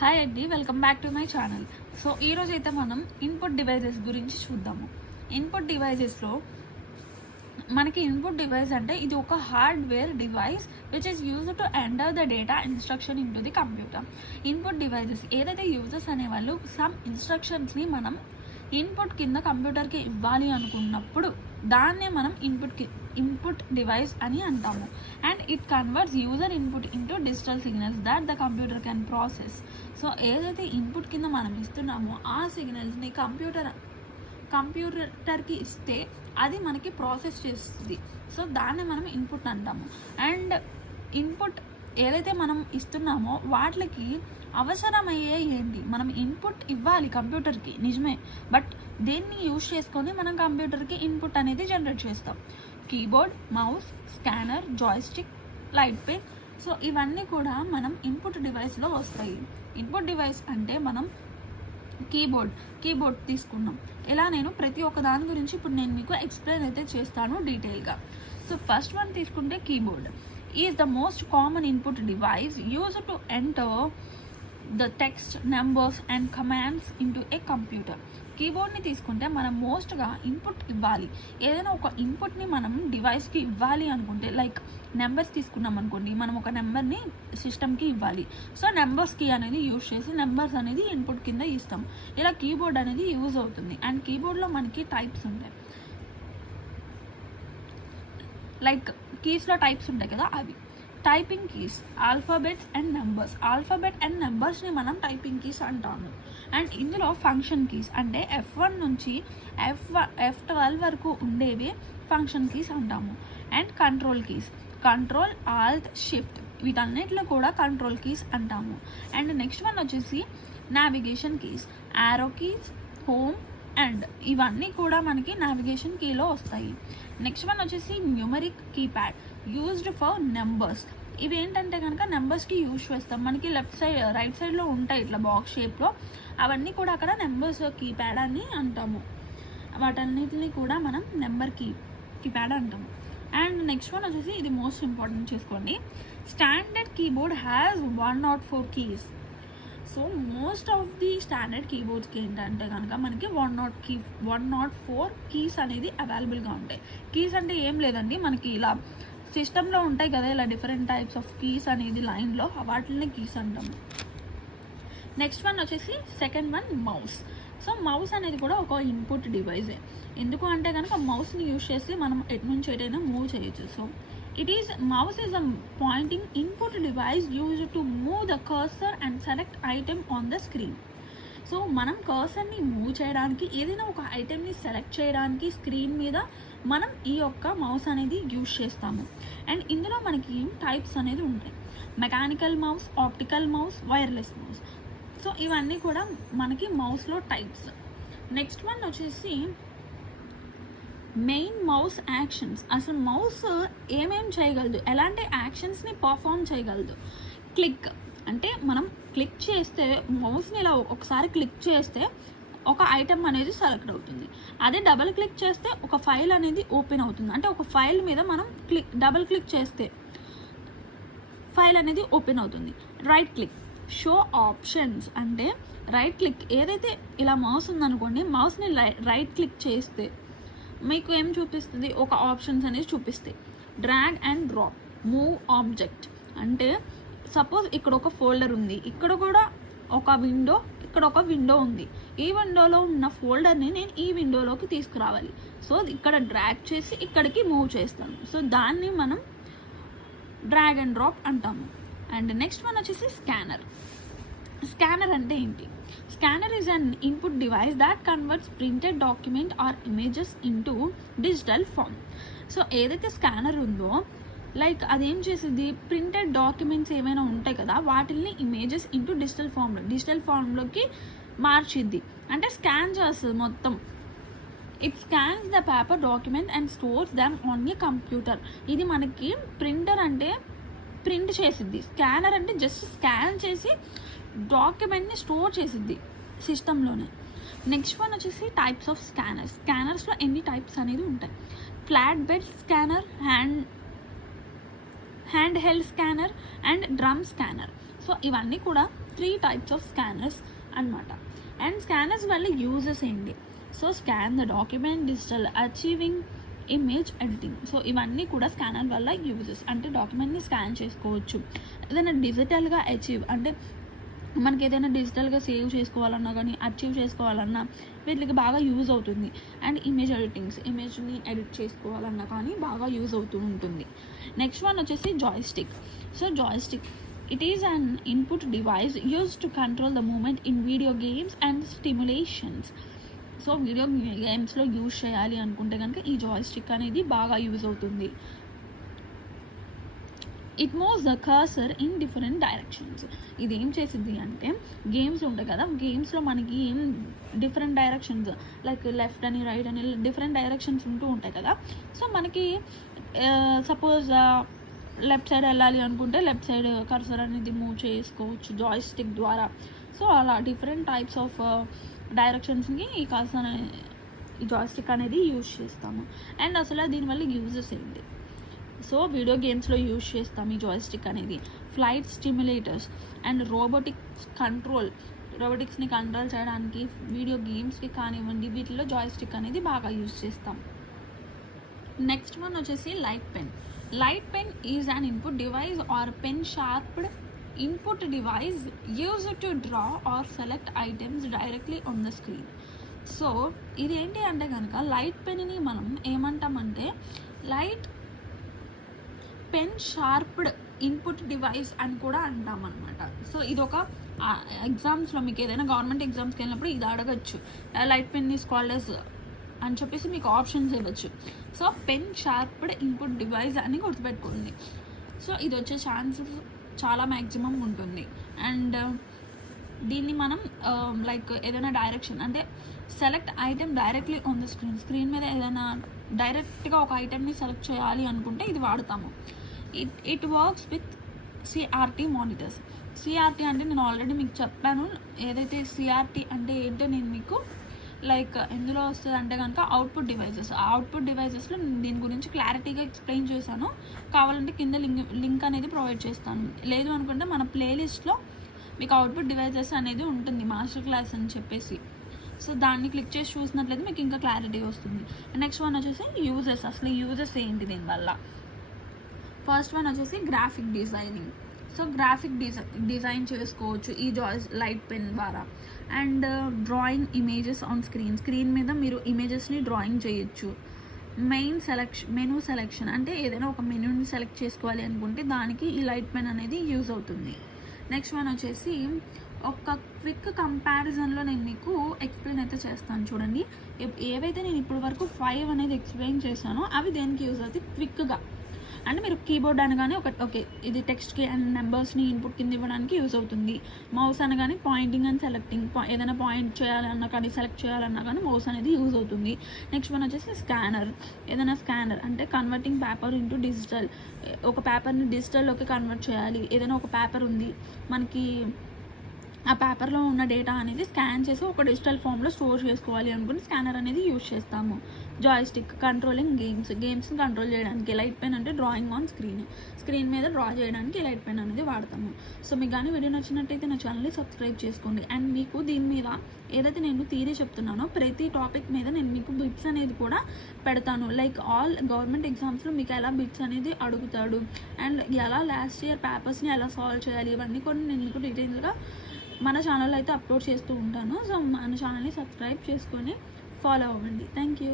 Hi అండి, welcome back to my channel. So ఈరోజు అయితే మనం ఇన్పుట్ డివైజెస్ గురించి చూద్దాము. ఇన్పుట్ డివైజెస్లో మనకి ఇన్పుట్ డివైస్ అంటే ఇది ఒక hardware device which is used to enter the data instruction in to the computer. Input devices ఏదైతే యూజర్స్ అనేవాళ్ళు సమ్ ఇన్స్ట్రక్షన్స్ని మనం ఇన్పుట్ కింద కంప్యూటర్కి ఇవ్వాలి అనుకున్నప్పుడు దాన్నే మనం ఇన్పుట్ డివైస్ అని అంటాము. And it converts user input into digital signals that the computer can process. So ఏదైతే ఇన్పుట్ కింద మనం ఇస్తున్నామో ఆ సిగ్నల్స్ని కంప్యూటర్కి ఇస్తే అది మనకి ప్రాసెస్ చేస్తుంది. సో దాన్ని మనం ఇన్పుట్ అంటాము. అండ్ ఇన్పుట్ ఏదైతే మనం ఇస్తున్నామో వాటికి అవసరమయ్యే ఏంటి, మనం ఇన్పుట్ ఇవ్వాలి కంప్యూటర్కి నిజమే, బట్ దేన్ని యూజ్ చేసుకొని మనం కంప్యూటర్కి ఇన్పుట్ అనేది జనరేట్ చేస్తాం. Keyboard, mouse, scanner, joystick, light pen. So ఇవన్నీ కూడా మనం ఇన్పుట్ డివైస్లో వస్తాయి. ఇన్పుట్ డివైస్ అంటే మనం కీబోర్డ్ తీసుకున్నాం. ఇలా నేను ప్రతి ఒక్క దాని గురించి ఇప్పుడు నేను మీకు ఎక్స్ప్లెయిన్ అయితే చేస్తాను డీటెయిల్గా. సో ఫస్ట్ వన్ తీసుకుంటే keyboard is the most common input device used to enter the text, numbers and commands into a computer. కీబోర్డ్ని తీసుకుంటే మనం మోస్ట్గా ఇన్పుట్ ఇవ్వాలి. ఏదైనా ఒక ఇన్పుట్ని మనం డివైస్కి ఇవ్వాలి అనుకుంటే, లైక్ నెంబర్స్ తీసుకున్నాం అనుకోండి, మనం ఒక నెంబర్ని సిస్టమ్కి ఇవ్వాలి. సో నెంబర్స్ కీ అనేది యూజ్ చేసి నెంబర్స్ అనేది ఇన్పుట్ కింద ఇస్తాం. ఇలా కీబోర్డ్ అనేది యూజ్ అవుతుంది. అండ్ కీబోర్డ్లో మనకి టైప్స్ ఉంటాయి, లైక్ కీస్లో టైప్స్ ఉంటాయి కదా, అవి typing keys, alphabets and numbers. Alphabet and నెంబర్స్ని మనం టైపింగ్ కీస్ అంటాము. అండ్ ఇందులో ఫంక్షన్ కీస్ అంటే F1 నుంచి F12 వరకు ఉండేవి ఫంక్షన్ కీస్ అంటాము. And control keys, control, alt, shift, వీటన్నిటిలో కూడా కంట్రోల్ కీస్ అంటాము. అండ్ నెక్స్ట్ వన్ వచ్చేసి navigation keys, arrow keys, home, and ఇవన్నీ కూడా మనకి నావిగేషన్ కీలో వస్తాయి. నెక్స్ట్ వన్ వచ్చేసి numeric keypad used for numbers. ఇవి ఏంటంటే కనుక నెంబర్స్కి యూజ్ చేస్తాం. మనకి లెఫ్ట్ సైడ్, రైట్ సైడ్లో ఉంటాయి ఇట్లా బాక్స్ షేప్లో, అవన్నీ కూడా అక్కడ నెంబర్స్ కీప్యాడ్ అని అంటాము. వాటన్నిటిని కూడా మనం నెంబర్ కీప్యాడ్ అంటాము. అండ్ నెక్స్ట్ వన్ వచ్చేసి ఇది మోస్ట్ ఇంపార్టెంట్ చేసుకోండి, standard keyboard has 104 keys. So most of the standard కీబోర్డ్స్కి ఏంటంటే కనుక మనకి 104 కీస్ అనేది అవైలబుల్గా ఉంటాయి. కీస్ అంటే ఏం లేదండి, మనకి ఇలా సిస్టంలో ఉంటాయి కదా ఇలా డిఫరెంట్ టైప్స్ ఆఫ్ కీస్ అనేది లైన్లో, వాటిని కీస్ అంటాము. నెక్స్ట్ వన్ వచ్చేసి second one mouse. So mouse అనేది కూడా ఒక ఇన్పుట్ డివైజే. ఎందుకు అంటే కనుక మౌస్ని యూజ్ చేసి మనం ఎటు నుంచి ఎటైనా మూవ్ చేయొచ్చు. So mouse is a pointing input device used to move the cursor and select item on the screen. So మనం కర్సర్ని మూవ్ చేయడానికి, ఏదైనా ఒక ఐటెంని సెలెక్ట్ చేయడానికి స్క్రీన్ మీద మనం ఈ యొక్క మౌస్ అనేది యూజ్ చేస్తాము. అండ్ ఇందులో మనకి టైప్స్ అనేది ఉంటాయి, mechanical mouse, optical mouse, wireless mouse. So ఇవన్నీ కూడా మనకి మౌస్లో టైప్స్. నెక్స్ట్ వన్ వచ్చేసి మెయిన్ మౌస్ యాక్షన్స్. అసలు మౌస్ ఏమేం చేయగలదు, ఎలాంటి యాక్షన్స్ని పర్ఫామ్ చేయగలదు. క్లిక్ అంటే మనం క్లిక్ చేస్తే, మౌస్ని ఇలా ఒకసారి క్లిక్ చేస్తే ఒక ఐటమ్ అనేది సెలెక్ట్ అవుతుంది. అదే డబుల్ క్లిక్ చేస్తే ఒక ఫైల్ అనేది ఓపెన్ అవుతుంది. అంటే ఒక ఫైల్ మీద మనం డబుల్ క్లిక్ చేస్తే ఫైల్ అనేది ఓపెన్ అవుతుంది. రైట్ క్లిక్, షో ఆప్షన్స్ అంటే రైట్ క్లిక్, ఏదైతే ఇలా మౌస్ ఉందనుకోండి, మౌస్ని రైట్ క్లిక్ చేస్తే మీకు ఏం చూపిస్తుంది, ఒక ఆప్షన్స్ అనేది చూపిస్తాయి. Drag and drop, move object అంటే సపోజ్ ఇక్కడ ఒక ఫోల్డర్ ఉంది, ఇక్కడ కూడా ఒక విండో, ఇక్కడ ఒక విండో ఉంది. ఈ విండోలో ఉన్న ఫోల్డర్ని నేను ఈ విండోలోకి తీసుకురావాలి. సో ఇక్కడ డ్రాగ్ చేసి ఇక్కడికి మూవ్ చేస్తాను. సో దాన్ని మనం డ్రాగ్ అండ్ డ్రాప్ అంటాము. అండ్ నెక్స్ట్ వన్ వచ్చేసి స్కానర్. స్కానర్ అంటే ఏంటి? Scanner is an input device that converts printed document or images into digital form. So ఏదైతే స్కానర్ ఉందో, లైక్ అదేం చేసింది, ప్రింటెడ్ డాక్యుమెంట్స్ ఏమైనా ఉంటాయి కదా, వాటిని ఇమేజెస్ ఇంటూ డిజిటల్ ఫామ్లోకి మార్చిద్ది. అంటే స్కాన్ చేస్తుంది మొత్తం. It scans the paper document and stores them on a computer. ఇది మనకి ప్రింటర్ అంటే ప్రింట్ చేసిద్ది, స్కానర్ అంటే జస్ట్ స్కాన్ చేసి డాక్యుమెంట్ని స్టోర్ చేసిద్ది సిస్టంలోనే. నెక్స్ట్ వన్ వచ్చేసి టైప్స్ ఆఫ్ స్కానర్స్. స్కానర్స్లో ఎన్ని టైప్స్ అనేది ఉంటాయి. Flat bed scanner, hand held scanner and drum scanner. So ఇవన్నీ కూడా 3 types of scanners అన్నమాట. అండ్ స్కానర్స్ వల్ల యూజెస్ ఏంటి? So scan the document digital achieving image editing. So ఇవన్నీ కూడా స్కానర్ వల్ల యూజెస్. అంటే డాక్యుమెంట్ని స్కాన్ చేసుకోవచ్చు. ఏదైనా డిజిటల్గా అచీవ్ అంటే మనకి ఏదైనా డిజిటల్గా సేవ్ చేసుకోవాలన్నా కానీ అచీవ్ చేసుకోవాలన్నా వీటికి బాగా యూజ్ అవుతుంది. అండ్ ఇమేజ్ ఎడిటింగ్స్, ఇమేజ్ని ఎడిట్ చేసుకోవాలన్నా కానీ బాగా యూజ్ అవుతూ ఉంటుంది. నెక్స్ట్ వన్ వచ్చేసి joystick. So joystick it is an input device use to control the movement in video games and stimulations. So video గేమ్స్లో యూజ్ చేయాలి అనుకుంటే కనుక ఈ జాయ్స్టిక్ అనేది బాగా యూజ్ అవుతుంది. It moves the cursor in different directions. ఇది ఏం చేసింది అంటే గేమ్స్ ఉంటాయి కదా, గేమ్స్లో మనకి డిఫరెంట్ డైరెక్షన్స్ లైక్ లెఫ్ట్ అని రైట్ అని డిఫరెంట్ డైరెక్షన్స్ ఉంటూ ఉంటాయి కదా. సో మనకి సపోజ్ లెఫ్ట్ సైడ్ వెళ్ళాలి అనుకుంటే లెఫ్ట్ సైడ్ కర్సర్ అనేది మూవ్ చేసుకోవచ్చు జాయ్స్టిక్ ద్వారా. సో అలా డిఫరెంట్ టైప్స్ ఆఫ్ డైరెక్షన్స్కి ఈ కర్సర్ ఈ జాయ్స్టిక్ అనేది యూజ్ చేస్తాము. అండ్ అసలు దీనివల్ల యూజెస్ ఏంటి? సో వీడియో గేమ్స్లో యూజ్ చేస్తాం ఈ జాయ్స్టిక్ అనేది. ఫ్లైట్ స్టిమ్యులేటర్స్ అండ్ రోబోటిక్స్ని కంట్రోల్ చేయడానికి వీడియో గేమ్స్కి కానివ్వండి వీటిలో జాయ్స్టిక్ అనేది బాగా యూజ్ చేస్తాం. నెక్స్ట్ వన్ వచ్చేసి light pen. Light pen is an input device or pen sharped input device used to draw or select items directly on the screen. So ఇది ఏంటి అంటే కనుక లైట్ పెన్ని మనం ఏమంటామంటే light pen sharped input device అని కూడా అంటాం అనమాట. సో ఇది ఒక ఎగ్జామ్స్లో మీకు ఏదైనా గవర్నమెంట్ ఎగ్జామ్స్కి వెళ్ళినప్పుడు ఇది అడగచ్చు, light pen is called as అని చెప్పేసి మీకు ఆప్షన్స్ ఇవ్వచ్చు. So pen sharped input device అని గుర్తుపెట్టుకోండి. సో ఇది వచ్చే ఛాన్సెస్ చాలా మ్యాక్సిమం ఉంటుంది. అండ్ దీన్ని మనం లైక్ ఏదైనా డైరెక్షన్ అంటే select item directly on the screen మీద ఏదైనా డైరెక్ట్గా ఒక ఐటమ్ని సెలెక్ట్ చేయాలి అనుకుంటే ఇది వాడతాము. It works with CRT monitors. CRT అంటే నేను ఆల్రెడీ మీకు చెప్పాను. ఏదైతే సిఆర్టీ అంటే ఏంటో నేను మీకు లైక్ ఎందులో వస్తుంది అంటే కనుక అవుట్పుట్ డివైజెస్. ఆ అవుట్పుట్ డివైజెస్లో దీని గురించి క్లారిటీగా ఎక్స్ప్లెయిన్ చేశాను. కావాలంటే కింద లింక్ అనేది ప్రొవైడ్ చేస్తాను. లేదు అనుకుంటే మన ప్లేలిస్ట్లో మీకు అవుట్పుట్ డివైజెస్ అనేది ఉంటుంది మాస్టర్ క్లాస్ అని చెప్పేసి. సో దాన్ని క్లిక్ చేసి చూసినట్లయితే మీకు ఇంకా క్లారిటీ వస్తుంది. నెక్స్ట్ వన్ వచ్చేసి యూజెస్. అసలు యూజెస్ ఏంటి దీనివల్ల? ఫస్ట్ వన్ వచ్చేసి graphic designing. So graphic design చేసుకోవచ్చు ఈ లైట్ పెన్ ద్వారా. And drawing images on screen మీద మీరు ఇమేజెస్ని డ్రాయింగ్ చేయొచ్చు. మెనూ సెలెక్షన్ అంటే ఏదైనా ఒక మెనూని సెలెక్ట్ చేసుకోవాలి అనుకుంటే దానికి ఈ లైట్ పెన్ అనేది యూజ్ అవుతుంది. నెక్స్ట్ వన్ వచ్చేసి ఒక క్విక్ కంపారిజన్లో నేను మీకు ఎక్స్ప్లెయిన్ అయితే చేస్తాను చూడండి. ఏవైతే నేను ఇప్పటి వరకు 5 అనేది ఎక్స్ప్లెయిన్ చేశానో అవి దేనికి యూజ్ అవుతాయి క్విక్గా. అంటే మీరు కీబోర్డ్ అనగానే ఓకే ఇది టెక్స్ట్కి అండ్ నెంబర్స్ని ఇన్పుట్ కింద ఇవ్వడానికి యూజ్ అవుతుంది. మౌస్ అనగానే పాయింటింగ్ అండ్ సెలెక్టింగ్, ఏదైనా పాయింట్ చేయాలన్నా కానీ సెలెక్ట్ చేయాలన్నా కానీ మౌస్ అనేది యూజ్ అవుతుంది. నెక్స్ట్ వన్ వచ్చేసి స్కానర్. ఏదైనా స్కానర్ అంటే కన్వర్టింగ్ పేపర్ ఇంటూ డిజిటల్. ఒక పేపర్ని డిజిటల్లోకి కన్వర్ట్ చేయాలి. ఏదైనా ఒక పేపర్ ఉంది మనకి, ఆ పేపర్లో ఉన్న డేటా అనేది స్కాన్ చేసి ఒక డిజిటల్ ఫామ్లో స్టోర్ చేసుకోవాలి అనుకుని స్కానర్ అనేది యూజ్ చేస్తాము. జాయ్స్టిక్ కంట్రోలింగ్ గేమ్స్ని కంట్రోల్ చేయడానికి. లైట్ పెన్ అంటే డ్రాయింగ్ ఆన్ స్క్రీన్ మీద డ్రా చేయడానికి లైట్ పెన్ అనేది వాడతాము. సో మీకు కానీ వీడియో నచ్చినట్టయితే నా ఛానల్ని సబ్స్క్రైబ్ చేసుకోండి. అండ్ మీకు దీని మీద ఏదైతే నేను థియరీ చెప్తున్నానో ప్రతి టాపిక్ మీద నేను మీకు బిట్స్ అనేది కూడా పెడతాను. లైక్ ఆల్ గవర్నమెంట్ ఎగ్జామ్స్లో మీకు ఎలా బిట్స్ అనేది అడుగుతాడు అండ్ ఎలా లాస్ట్ ఇయర్ పేపర్స్ని ఎలా సాల్వ్ చేయాలి ఇవన్నీ కూడా నేను మీకు డీటెయిల్గా మన ఛానల్లో అయితే అప్లోడ్ చేస్తూ ఉంటాను. సో మన ఛానల్ని సబ్స్క్రైబ్ చేసుకొని ఫాలో అవ్వండి. Thank you.